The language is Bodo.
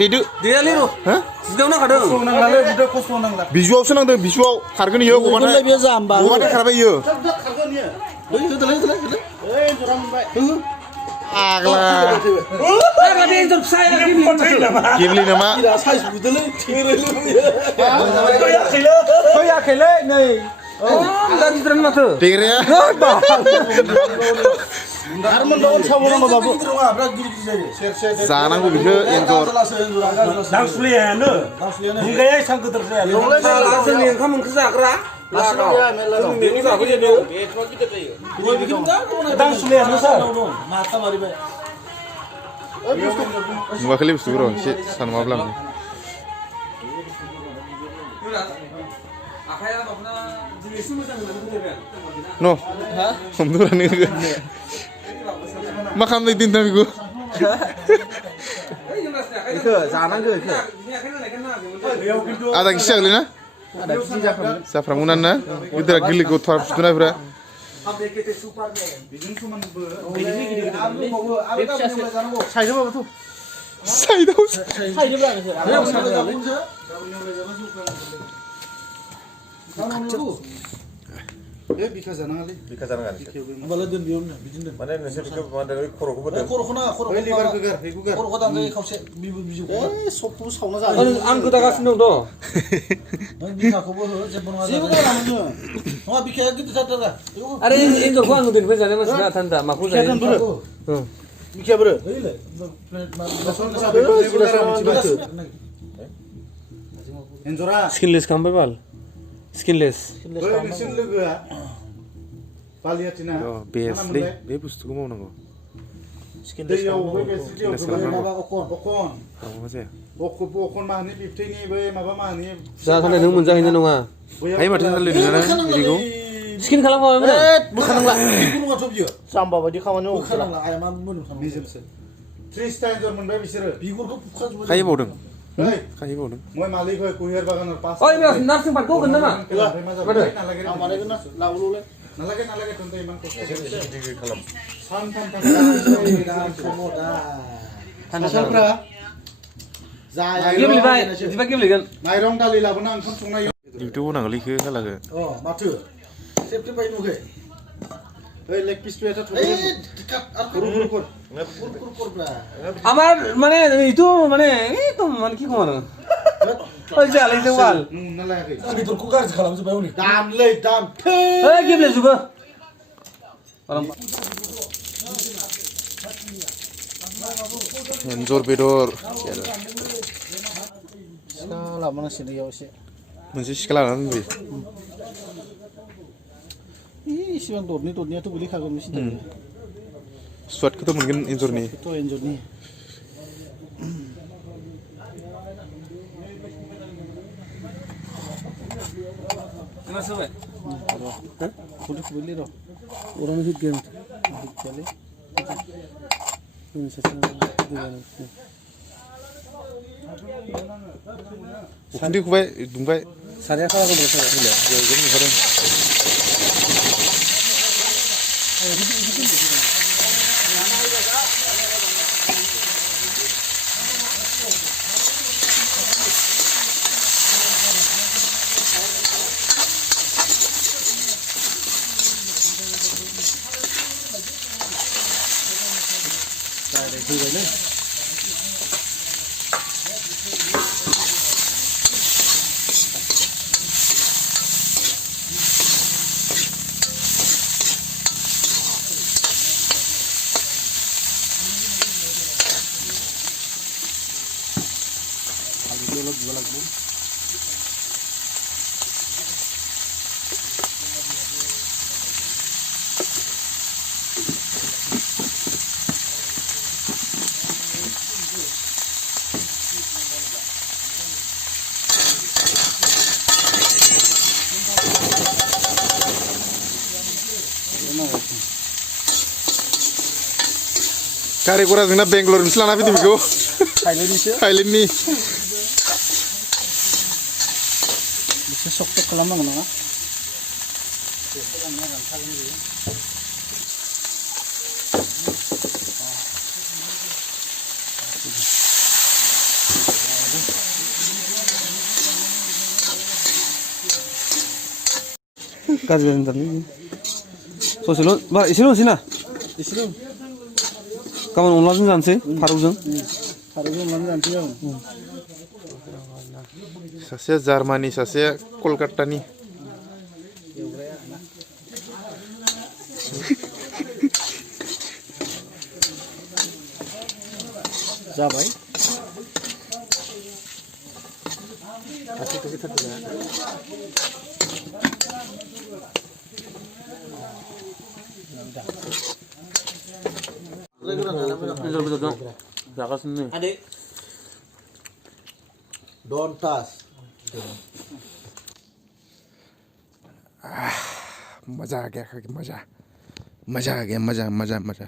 Didu. Dia liru. Hah? Sudah nak ada. Visual senang tuh visual. Harga nih yo, gua mana? Gua mana harga yo? Agla. Agla dia itu saya Kibli nama. Kaya khele nih. Oh, dari terang mata. Tigre ya? Arman daun sawo babu. Sana gua bisa entor. Dang sulian lo. Bunga ya sang keter saya. Langsung yang kamu kerja kera. Langsung ya melalu. Ini apa dia dia? Dang sulian lo sah. Mata mari be. Gua kali bisa bro. Shit, sana mau bilang. No. Hah? Samduran ini. Makan di tinta minggu. Itu sana ke itu. Ada kisah lina? Ada kisah Saframunan na? Itu lagi gili kau thar sudah berapa? Saya tahu. Bika jangan kali. Baladun biom na, bijin dan. Mana nasi bika mana dari korok betul. Korok. Libar gegar. Korok dan gay kau se bibu. Sopu sauna za. Ang kita kasih dong doh. Bika kau boh, jepun wajar. Siapa kan namu? Wah bika gitu kata lah. Ada ini tuh gua ngudin pesan mas na tanda makul jadi. Bika bro. Enjora. Skinless kampai bal. Skinless. Mesin lu gua. Paliatina. Oh, BSD. Dia pustu mau nanggo. Skinless. Okon. Apa sih? Okon mah ni bifte ni be maba mah ni. Saya kan ada munjah ini nunga. Ayo mati nanti di mana? Jadi kau. Skin kalau mau mana? Bukan lah. Ibu nggak coba dia. Samba badi kawan yo. Bukan lah. Ayam mun. Mesin se. 3 times or mun be bisir. Bigur ko bukan coba. Kayu bau dong. Hey. Kayu bau dong. Moi malik hoy kuhiar bagan or pas. Oh ini nursing part kau kena mah. Amare kena laulu le. Nalage tentu iman ko. San. Asal pra. Zaya. Gimli bay. Tiba gimli kan. Mairong dali labuna angkon sungai. Itu nang lagi ke lagi. Oh, matu. Safety bay nuke. Hey, leg piece tu eta tu. Dekat kur. Amar mana itu mana ki kau mana? Oh jalan itu wal. Nalage. Ani tur kukar kalam se bayuni. Dam. Eh gimli juga. Orang. Enjor bedor. Salah mana sih dia sih. Masih sekolah nanti. Ih, siang turni tu beli kagak mesti. Suat kita mungkin enjor nih. Itu enjor nih. Mana sampai? Hah? Kudu beli roh. Orang hit game. Kali. Ini saya Bukan dia kubai, dumbai. Saya kalau aku berasa. Iya, jadi barang. Kari kurang dengan Bangalore misalnya apa itu Miko? Thailand nih. Bisa sok kelamang na. गाज्रि जादोंलै ससेल' बारा एसेल' होनोसै ना एसेल' गाबोन अनलाजों जानोसै फारौजों फारौजों अनलाजों जानोसै गाबोन सासेया जार्मानि सासेया कलकातानि जाबाय जागासिनो Adik, don't touch. मजा आ गया मजा मजा आ गया मजा मजा मजा